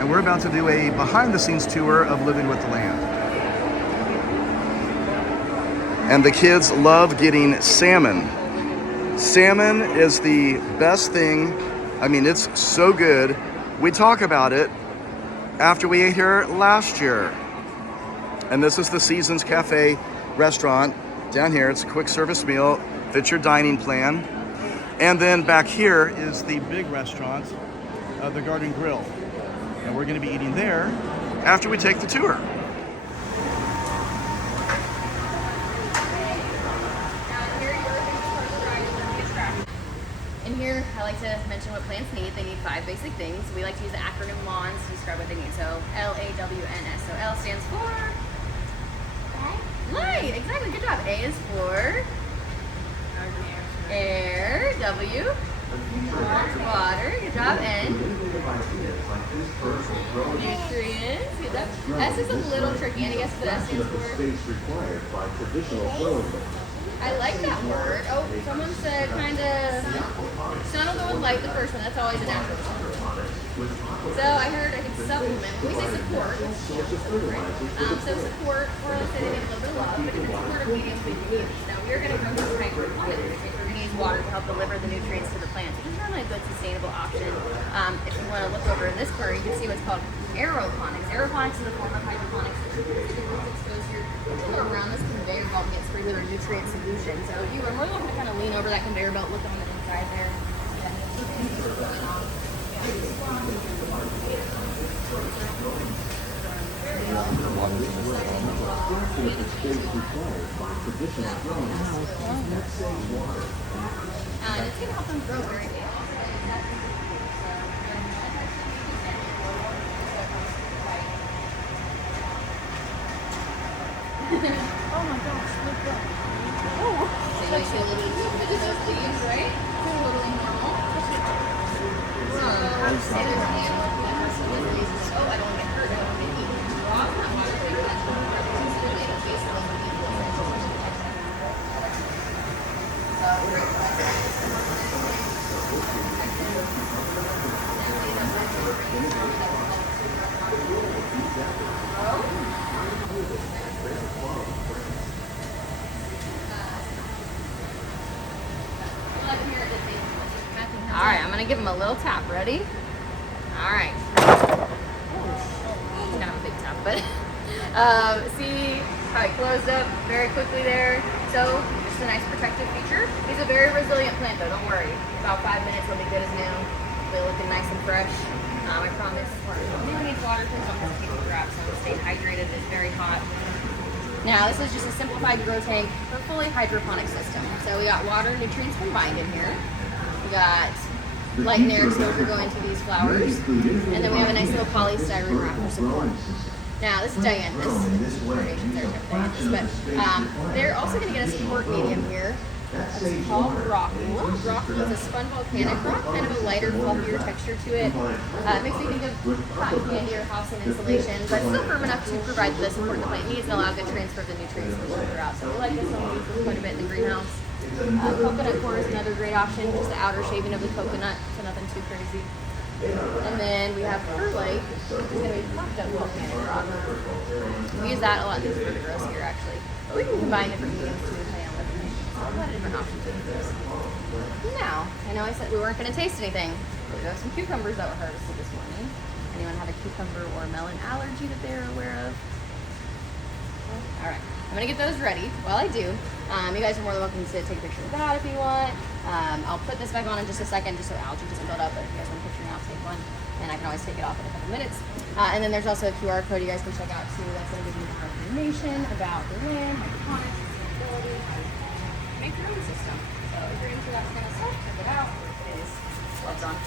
and we're about to do a behind-the-scenes tour of Living with the Land. And the kids love getting salmon. Salmon is the best thing. I mean, it's so good. We talk about it after we ate here last year. And this is the Seasons Cafe restaurant down here. It's a quick service meal, fits your dining plan. And then back here is the big restaurant, the Garden Grill. And we're gonna be eating there after we take the tour. In here, I like to mention what plants need. They need 5 basic things. We like to use the acronym LAWNS to describe what they need. So LAWNS. So L stands for light. Exactly. Good job. A is for air. W. Water. Good job. N. Nutrients. Good job. S is a little tricky. Any guess what S stands for? I like that word. Oh, someone said kind of. So I'll go with light, the first one. That's always a natural one. So I heard, I think, supplement. We say support. So support, or let's say they need a little bit of love, but it's support of medium food needs. Now we're going to go through hydroponics, which means we're going to use water to help deliver the nutrients to the plants. Which is really a good sustainable option. If you want to look over in this part, you can see what's called aeroponics. Aeroponics is a form of hydroponics. Expose your around this conveyor belt and get sprayed with our nutrient solution. So you are more than welcome to kind of lean over that conveyor belt, look on the inside there. And it's going to help them grow very fast. Oh my gosh, look up. Oh, so you see a little bit of those leaves, right? Totally normal. So, say there's an animal who has some of these. Oh, I don't want to get hurt. I don't want to get eaten. Raw, not water, but you can all right, I'm gonna give him a little tap. Ready? All right. It's kind of a big tap, but see how he closed up very quickly there. So just a nice protective feature. He's a very resilient plant, though. Don't worry. About 5 minutes, he'll be good as new. They're looking nice and fresh. I promise. He needs water. Please don't hesitate to grab some. Stay hydrated. It's very hot. Now, this is just a simplified grow tank for a fully hydroponic system. So we got water and nutrients combined in here. We got light and air exposure going to these flowers. And then we have a nice little polystyrene wrap for support. Now, this is dianthus. But they're also going to get a support medium here. It's called rockwool. Rockwool is a spun volcanic rock, kind of a lighter, fluffier texture to it. It makes me think of cotton candy or house and insulation, but still firm enough to provide the support the plant needs and allow good transfer of the nutrients throughout. So we like this one. We use this quite a bit in the greenhouse. Coconut core is another great option, just the outer shaving of the coconut, so nothing too crazy. And then we have perlite, which is going to be puffed up volcanic rock. We use that a lot in these vertebrates here, actually. But we can combine different mediums to play on with it. A lot of different options with this. Now, I know I said we weren't going to taste anything. We have some cucumbers that were harvested this morning. Anyone have a cucumber or melon allergy that they're aware of? All right, I'm going to get those ready. While I do, you guys are more than welcome to take a picture of that if you want. I'll put this back on in just a second just so algae doesn't build up, but if you guys want a picture now, take one. And I can always take it off in a couple minutes. And then there's also a QR code you guys can check out too. That's going to give you more information about the land, hydroponics, sustainability, make your own system. So if you're into that kind of stuff, check it out. It is gloves on.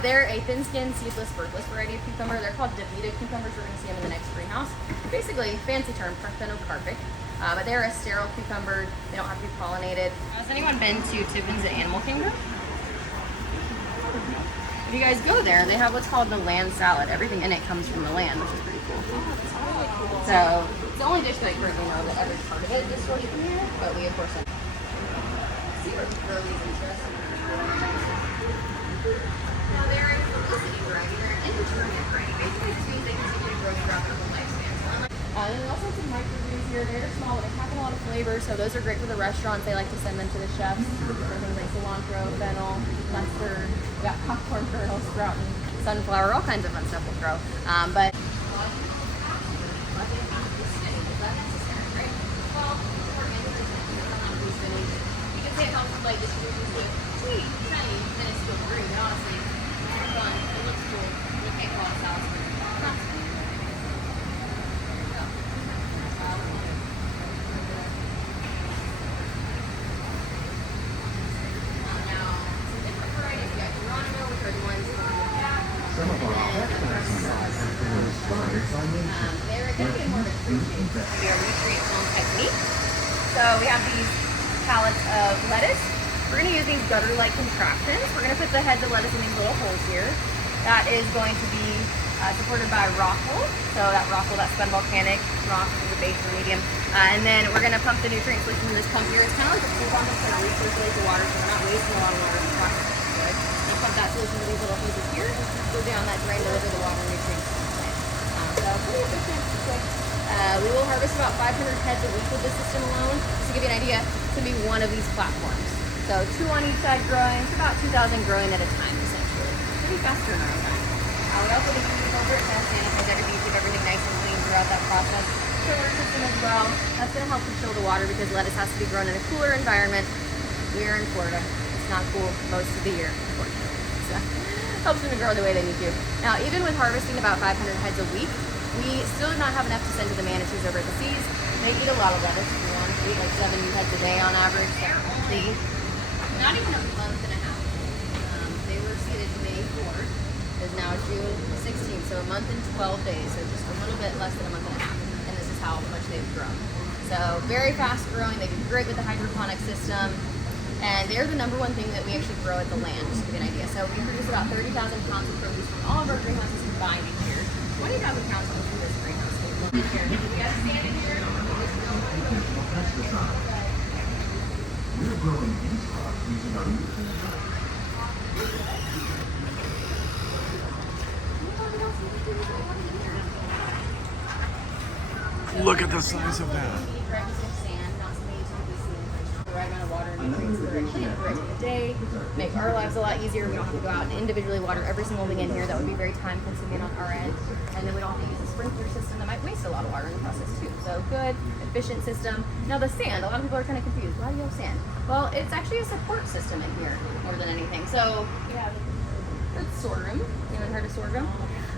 They're a thin-skinned, seedless, birthless variety of cucumber. They're called Davita cucumbers. We're going to see them in the next greenhouse. Basically, fancy term, parthenocarpic. But they're a sterile cucumber. They don't have to be pollinated. Has anyone been to Tiffins at Animal Kingdom? If you guys go there, they have what's called the land salad. Everything in it comes from the land, which is pretty cool. So it's the only dish that I currently know that every part of it is sourced from here, but we of course see where grow these interests. Now there is simplicity variety, they're an indeterminate variety. Basically, just means they continue to grow throughout their whole lifespan. So and then we also have some microgreens here. They're small, but they pack a lot of flavor, so those are great for the restaurants. They like to send them to the chefs for things like cilantro, fennel, mustard. We got popcorn kernels, sprouting, sunflower, all kinds of fun stuff will grow. But it helps with like distribution to sweet, tiny, minuscule green. But honestly, it's fun. It looks cool. You can't go on sauce. Now, some different varieties. We got Geronimo, which are the ones that we look at. Some of our sauce. They're definitely more of a fruit shape. We are nutrient film technique. So we have these pallets of lettuce. We're going to use these gutter-like contraptions. We're going to put the heads of lettuce in these little holes here. That is going to be supported by rockwool. So that rockwool, that spun volcanic rock, is a base or medium. And then we're going to pump the nutrient solution in this pump here. It's kind of like a pool pump that's going to recirculate the water, so we're not wasting a lot of water in the process. Good. And pump that solution to these little hoses here. Go down that drain, deliver the water and nutrients to the plant. So pretty efficient, quick. We will harvest about 500 heads a week with this system alone. To give you an idea, to be one of these platforms. So 2 on each side growing, it's about 2,000 growing at a time, essentially. Pretty fast turnaround time. We also need to filter it and sanitize everything, keep everything nice and clean throughout that process. Chiller system as well. That's going to help to chill the water because lettuce has to be grown in a cooler environment. We are in Florida. It's not cool most of the year, unfortunately. So helps them to grow the way they need to. Now, even with harvesting about 500 heads a week, we still do not have enough to send to the manatees over at the seas. They eat a lot of lettuce. They eat like 7 heads a day on average. Not even a month and a half. They were seeded May 4th. It is now June 16th, so a month and 12 days. So just a little bit less than a month and a half. And this is how much they've grown. So very fast growing. They do great with the hydroponic system. And they're the #1 thing that we actually grow at the land, just to give you an idea. So we produce about 30,000 pounds of produce from all of our greenhouses combined each year. 20,000 pounds comes from this greenhouse. We got sand in here. We're growing these crops using our Look at the size of that. Right amount of water and nutrients for the plant right in the day, make our lives a lot easier. We don't have to go out and individually water every single thing in here. That would be very time consuming on our end. And then we don't have to use a sprinkler system that might waste a lot of water in the process too. So good, efficient system. Now the sand, a lot of people are kind of confused. Why do you have sand? Well, it's actually a support system in here more than anything. So we have it's sorghum. Anyone heard of sorghum?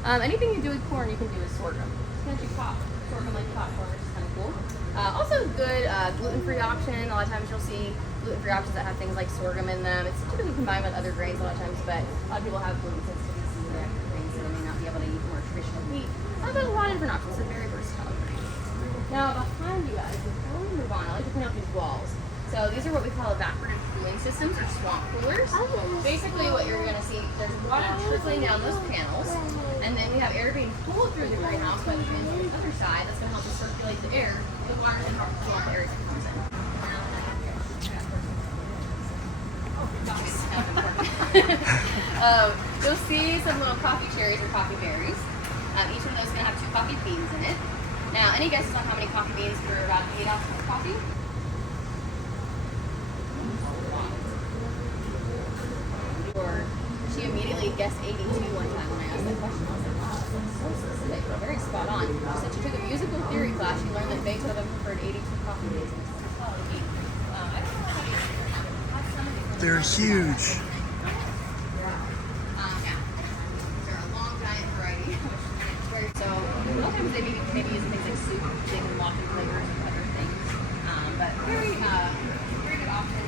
Anything you do with corn, you can do with sorghum. You can actually pop sorghum like popcorn, which is kind of cool. Also good gluten-free option. A lot of times you'll see gluten-free options that have things like sorghum in them. It's typically combined with other grains a lot of times, but a lot of people have gluten sensitivity to their grains that they may not be able to eat more traditional wheat. But a lot of different options, so very versatile grain. Now behind you guys, before we move on, I like to point out these walls. So these are what we call evaporative cooling systems or swamp coolers. Basically what you're going to see, there's water trickling down those panels, and then we have air being pulled through the greenhouse by the fans on the other side. That's going to help us circulate the air. The water and swamp areas it comes in. You'll see some little coffee cherries or coffee berries. Each one of those is going to have 2 coffee beans in it. Now, any guesses on how many coffee beans for about 8 ounces of coffee? Or she immediately guessed 82 one time when I asked that question. I was like, wow, that's so specific, but very spot on. She said she took a musical theory class. She learned that Beethoven preferred 82 coffee beans. They're huge. They're a long giant variety. So a lot of times they maybe use things like soup, big muffin flavors and other things. But very good option.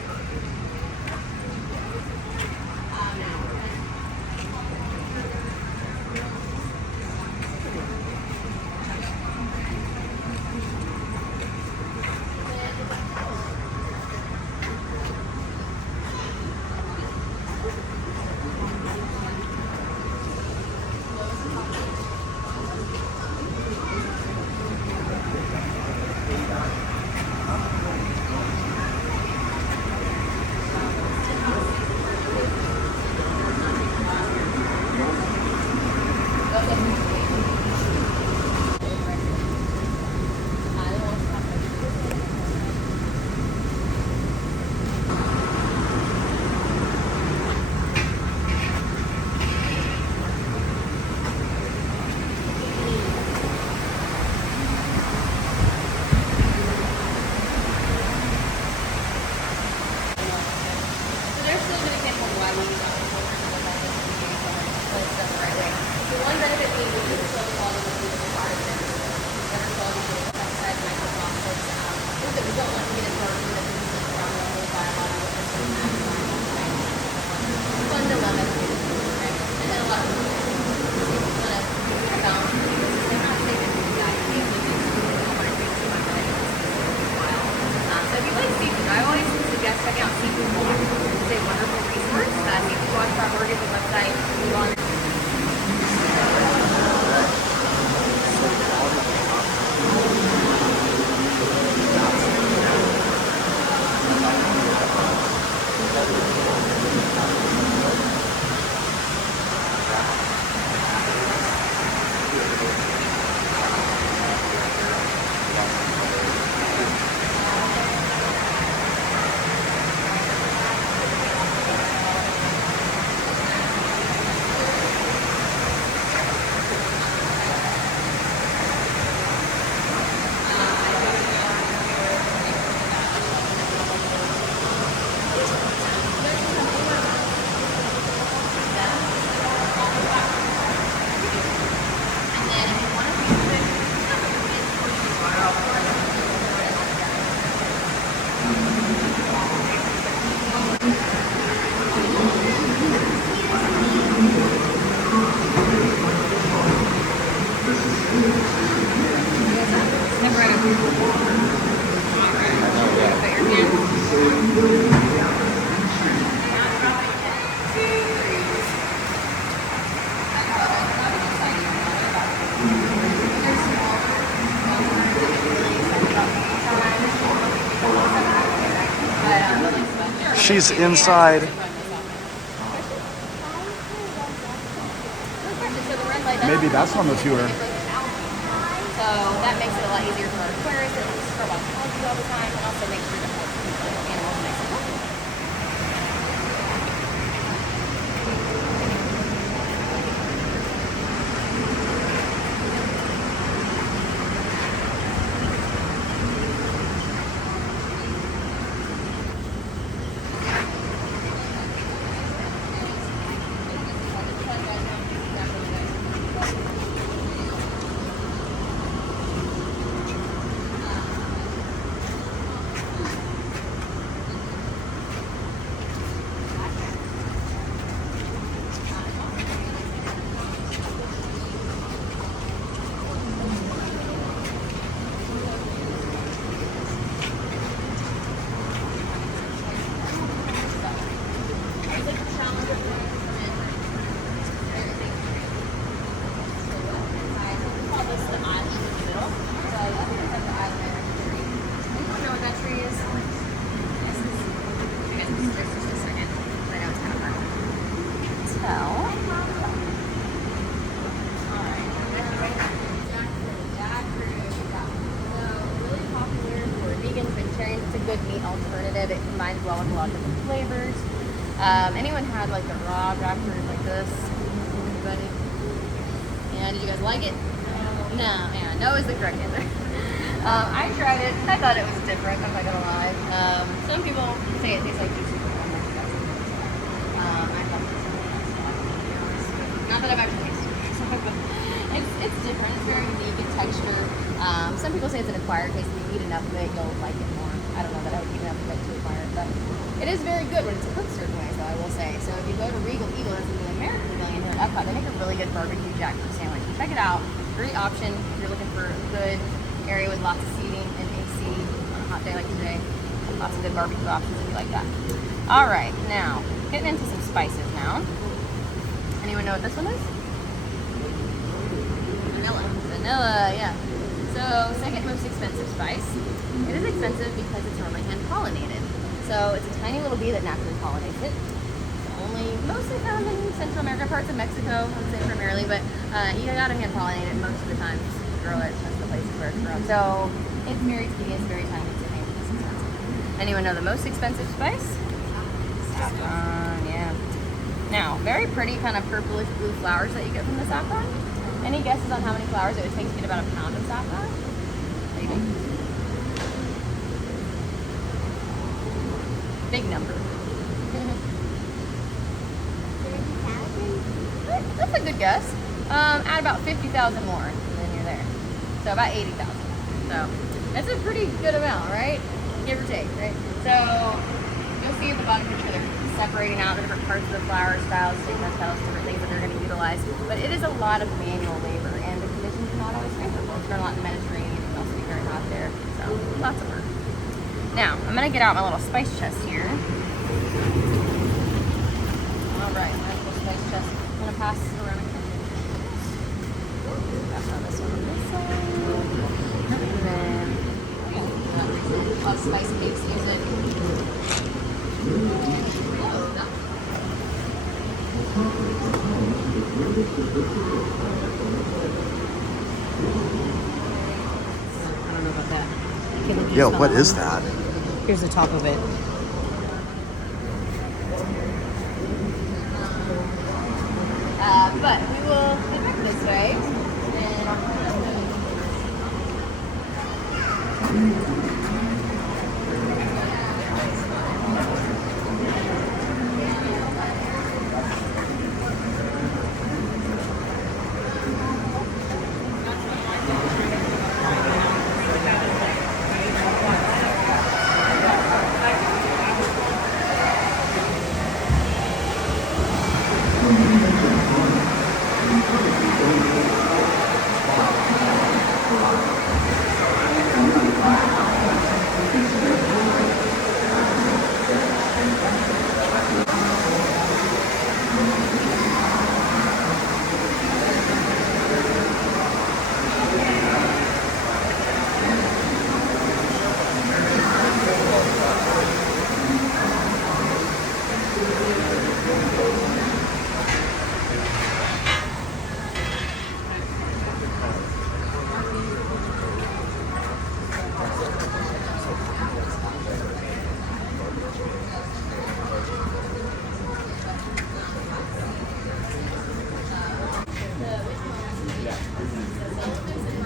I always suggest checking out Seafood Watch. It's a wonderful resource. Seafoodwatch.org is the website. You want She's inside. Maybe that's on the tour. So that makes it a lot easier for our aquarists and for about all the time, and also make sure that the animals are nice and healthy. Good meat alternative. It combines well with a lot of different flavors. Anyone had like the raw drafters like this? Anybody? Yeah, did you guys like it? No, yeah, no is the correct answer. I tried it. I thought it was different. I'm not gonna lie. Some people say it tastes like juicy. I thought it was not that I've actually tasted it. It's different. It's very unique in texture. Some people say it's an acquired taste. If you eat enough of it, you'll like it more. I don't know that I would eat enough of it to acquire it, but it is very good when it's cooked certain ways, though, I will say. So if you go to Regal Eagle, that's in the American Pavilion here at Epcot, they make a really good barbecue jackfruit sandwich. So check it out. Great option if you're looking for a good area with lots of seating and AC on a hot day like today. Lots of good barbecue options if you like that. All right, now getting into some spices now. Anyone know what this one is? Vanilla. Vanilla, yeah. So, second most expensive spice. It is expensive because it's normally hand pollinated. So it's a tiny little bee that naturally pollinates it. It's only mostly found in Central America, parts of Mexico, I would say primarily, but you gotta hand pollinate it most of the time. Just grow it, that's the places where it's grown. So it's very tedious, very time consuming, it's expensive. Anyone know the most expensive spice? Saffron, yeah. Now, very pretty kind of purplish blue flowers that you get from the saffron. Any guesses on how many flowers it would take to get about a pound of saffron? Maybe. Big number. That's a good guess. Add about 50,000 more, and then you're there. So about 80,000. So that's a pretty good amount, right? Give or take, right? So you'll see at the bottom picture they're separating out the different parts of the flower styles, stigma styles, different things that they're going to utilize. But it is a lot of manual labor, and the conditions are not always favorable. It's been a lot in the Mediterranean. It can also be very hot there. So lots of work. Now, I'm going to get out my little spice chest here. All right, my little spice chest. I'm going to pass this around. Pass on this one on this side. And then, spice cakes music. I don't know about that. Can you Yeah, smell what that is one? that? Here's the top of it. But we will head back this way.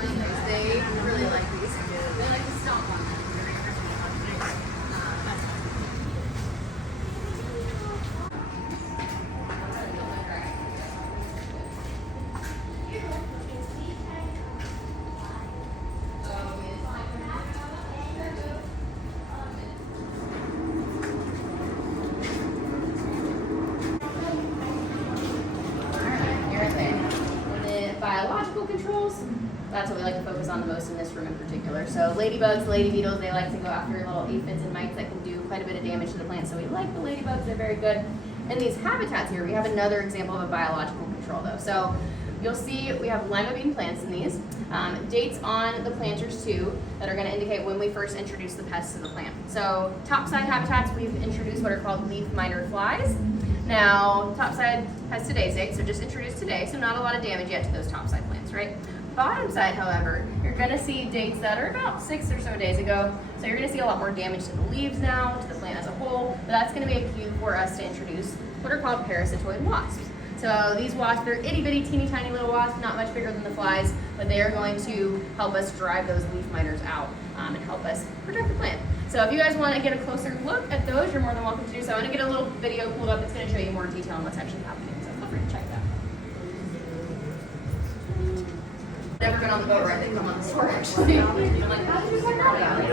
And they really like these. They like to stomp on them. Biological controls, that's what we like to focus on the most in this room in particular. So ladybugs, lady beetles, they like to go after little aphids and mites that can do quite a bit of damage to the plant. So we like the ladybugs, they're very good. In these habitats here, we have another example of a biological control though. So you'll see we have lima bean plants in these. Dates on the planters too that are going to indicate when we first introduced the pests to the plant. So topside habitats, we've introduced what are called leaf miter flies. Now, topside has today's date, so just introduced today, so not a lot of damage yet to those topside plants, right? Bottom side, however, you're gonna see dates that are about 6 or so days ago, so you're gonna see a lot more damage to the leaves now, to the plant as a whole, but that's gonna be a cue for us to introduce what are called parasitoid wasps. So these wasps, they're itty bitty, teeny tiny little wasps, not much bigger than the flies, but they are going to help us drive those leaf miters out and help us protect the plant. So if you guys want to get a closer look at those, you're more than welcome to do so. I'm going to get a little video pulled up that's going to show you more detail on what's actually happening. So feel free to check that out. Never been on the boat ride, they come on the tour actually. I'm like, how did you find that out? I'm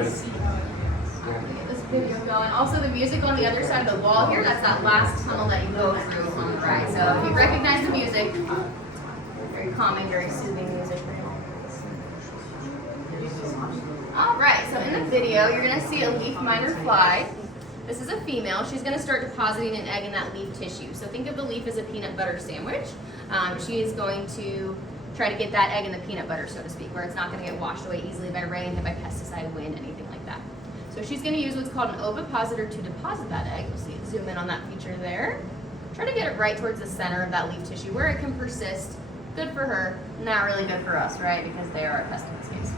gonna get this video going. Also the music on the other side of the wall here, that's that last tunnel that you go through on the ride. So if you recognize the music, very calming, very soothing music. Alright, so in the video, you're going to see a leaf miter fly. This is a female. She's going to start depositing an egg in that leaf tissue. So think of the leaf as a peanut butter sandwich. She is going to try to get that egg in the peanut butter, so to speak, where it's not going to get washed away easily by rain, by pesticide, wind, anything like that. So she's going to use what's called an ovipositor to deposit that egg. You'll see it zoom in on that feature there. Try to get it right towards the center of that leaf tissue where it can persist. Good for her, not really good for us, right? Because they are a pest in this case.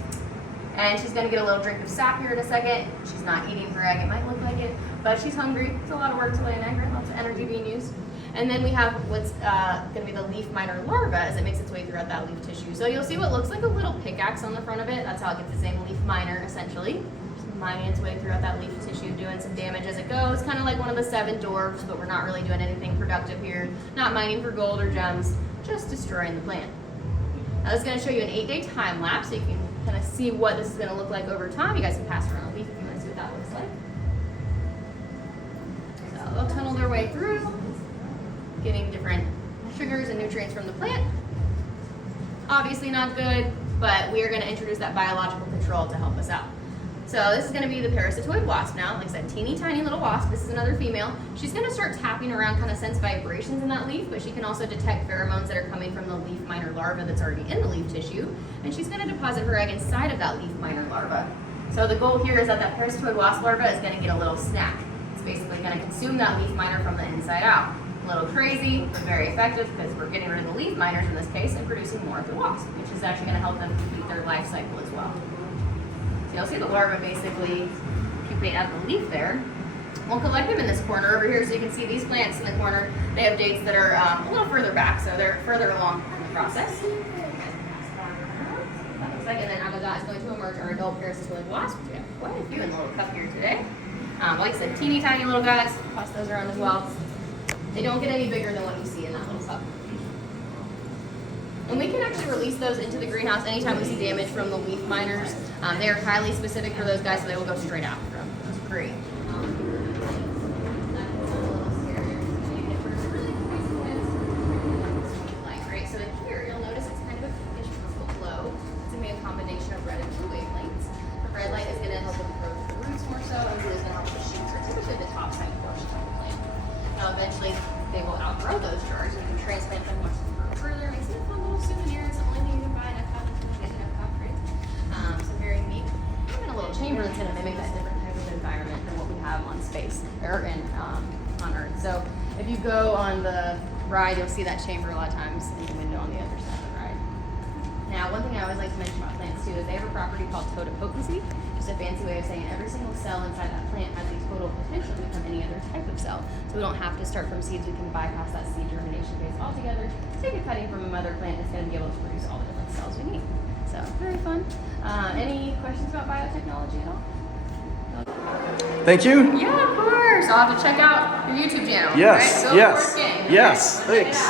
And she's going to get a little drink of sap here in a second. She's not eating her egg. It might look like it, but she's hungry. It's a lot of work to lay an egg, right? Lots of energy being used. And then we have what's going to be the leaf miter larva as it makes its way throughout that leaf tissue. So you'll see what looks like a little pickaxe on the front of it. That's how it gets its name, leaf miner, essentially. Just mining its way throughout that leaf tissue, doing some damage as it goes. Kind of like one of the 7 dwarfs, but we're not really doing anything productive here. Not mining for gold or gems, just destroying the plant. I was going to show you an 8-day time lapse so you can kind of see what this is going to look like over time. You guys can pass around a leaf if you want to see what that looks like. So they'll tunnel their way through, getting different sugars and nutrients from the plant. Obviously not good, but we are going to introduce that biological control to help us out. So this is going to be the parasitoid wasp now. Like I said, teeny tiny little wasp. This is another female. She's going to start tapping around, kind of sense vibrations in that leaf, but she can also detect pheromones that are coming from the leaf miner larva that's already in the leaf tissue. And she's going to deposit her egg inside of that leaf miner larva. So the goal here is that that parasitoid wasp larva is going to get a little snack. It's basically going to consume that leaf miner from the inside out. A little crazy, but very effective because we're getting rid of the leaf miners in this case and producing more of the wasp, which is actually going to help them complete their life cycle as well. So you'll see the larva basically pupate out the leaf there. We'll collect them in this corner over here so you can see these plants in the corner. They have dates that are a little further back, so they're further along in the process. That looks like, and then out of that is going to emerge our adult parasitoid wasp. We have quite a few in the little cup here today. Like I said, teeny tiny little guys. Toss those around as well. They don't get any bigger than what you see in that little cup. And we can actually release those into the greenhouse anytime we see damage from the leaf miners. They are highly specific for those guys, so they will go straight after them. That's great. Right, so here you'll notice it's kind of a pinkish purple glow. It's going to be a combination of red and blue wavelengths. The red light is going to help them grow the roots more so, and blue is going to help the shoots, or typically the top side portion of the plant. Now eventually they will outgrow those jars and you can transplant them much further. Makes it a fun little souvenir. It's the only thing you can buy in Epcot until you get an Epcot crate. So very neat. Even a little chamber that's going to mimic that different type of environment than what we have on space or on Earth. So if you go on the ride, you'll see that chamber a lot of times in the window on the other side of the ride. Now, one thing I always like to mention about plants too is they have a property called totipotency. Just a fancy way of saying every single cell inside that plant has a total potential to become any other type of cell. So we don't have to start from seeds. We can bypass that seed germination phase altogether. Take a cutting from a mother plant, it's going to be able to produce all the different cells we need. So very fun. Any questions about biotechnology at all? Thank you. Yeah, of course. I'll have to check out your YouTube channel. Yes, right? yes, yes. Thanks.